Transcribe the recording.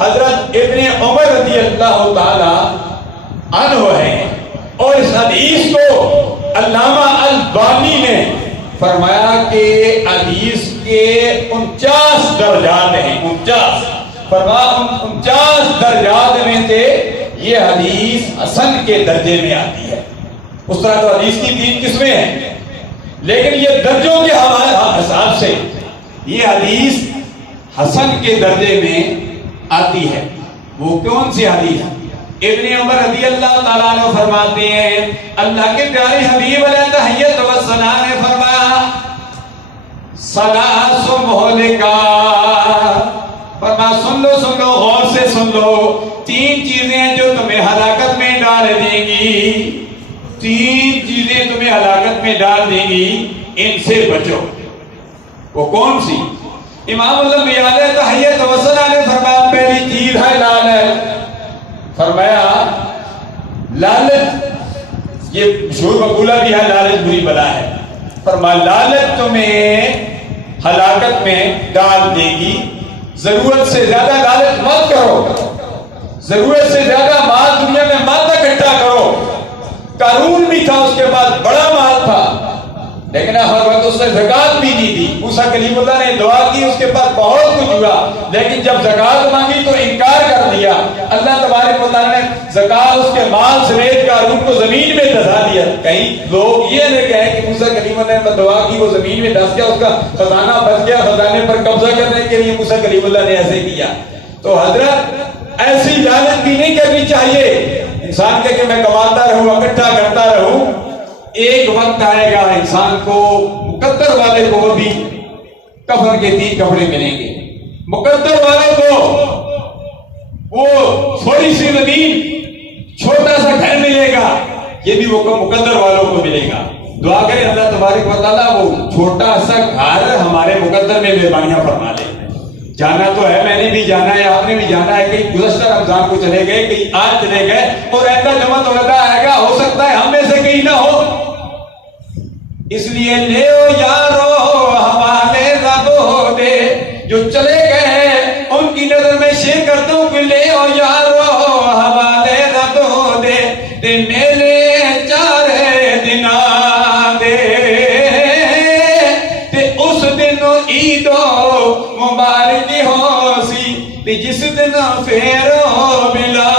حضرت ابن عمر رضی اللہ تعالی عنہ ہیں، اور اس حدیث کو علامہ البانی نے فرمایا کہ حدیث کے 49 درجات ہیں، 49 فرمایا 49 درجات میں سے یہ حدیث حسن کے درجے میں آتی ہے۔ اس طرح تو حدیث کی 3 قسمیں ہیں، لیکن یہ درجوں کے حساب سے یہ حدیث حسن کے درجے میں آتی ہے۔ وہ کون سی حدیث؟ ابن عمر رضی اللہ تعالیٰ عنہ فرماتے ہیں، اللہ کے پیارے حبیب علیہ تحیت و ثنا نے فرمایا ثلاث مہلکات، فرمایا سن لو غور سے سن لو، 3 چیزیں جو تمہیں ہلاکت میں ڈال دیں گی، 3 چیزیں تمہیں ہلاکت میں ڈال دیں گی، ان سے بچو۔ وہ کون سی؟ امام الانبیاء علیہ تحیت و ثنا نے فرمایا پہلی چیز ہے لالچ۔ فرمایا لالچ یہ مشہور مقولہ بھی ہے، لالچ بری بلا ہے۔ فرمایا لالچ تمہیں ہلاکت میں ڈال دے گی، ضرورت سے زیادہ لالچ مت کرو، ضرورت سے زیادہ مال دنیا میں مت اکٹھا کرو۔ قارون بھی تھا، اس کے بعد بڑا مال تھا، لیکن ہر وقت اس نے زکات بھی نہیں دی۔ موسیٰ کلیم اللہ نے دعا کی، اس کے پاس بہت کچھ ہوا، لیکن جب زکات مانگی تو انکار کر دیا۔ اللہ تبارک و تعالیٰ نے زکات اس کے مال سمیت قارون کو زمین میں دھسا دیا۔ کہیں لوگ یہ نہ کہیں کہ موسیٰ کلیم اللہ نے دعا کی، وہ زمین میں دھس گیا، اس کا خزانہ بچ گیا، خزانے پر قبضہ کرنے کے لیے موسیٰ کلیم اللہ نے ایسے کیا۔ تو حضرت ایسی لالچ بھی نہیں کرنی چاہیے۔ انسان کہ میں کماتا رہوں، اکٹھا کرتا رہوں، ایک وقت آئے گا انسان کو، مقدر والے کو بھی کفن کے 3 کپڑے ملیں گے۔ مقدر والوں کو وہ تھوڑی سی زمین، چھوٹا سا گھر ملے گا، یہ بھی وہ مقدر والوں کو ملے گا۔ دعا کریں اللہ تبارک و تعالیٰ وہ چھوٹا سا گھر ہمارے مقدر میں مہربانیاں فرما لے۔ جانا تو ہے، میں نے بھی جانا ہے، آپ نے بھی جانا ہے، کہیں گزشتہ رمضان کو چلے گئے، کہیں آج چلے گئے، اور ایسا جمع تو لگا آئے گا، ہو سکتا ہے ہم میں سے کہیں نہ ہو۔ اس لیے لیو یارو حوالے رب دے، جو چلے گئے ان کی نظر میں شیر کرتا ہوں کہ لیو یارو حوالے رب دے، تے میرے 4 دن دے، تے اس دن عید مبارک ہو سی، تے جس دن پھر ملا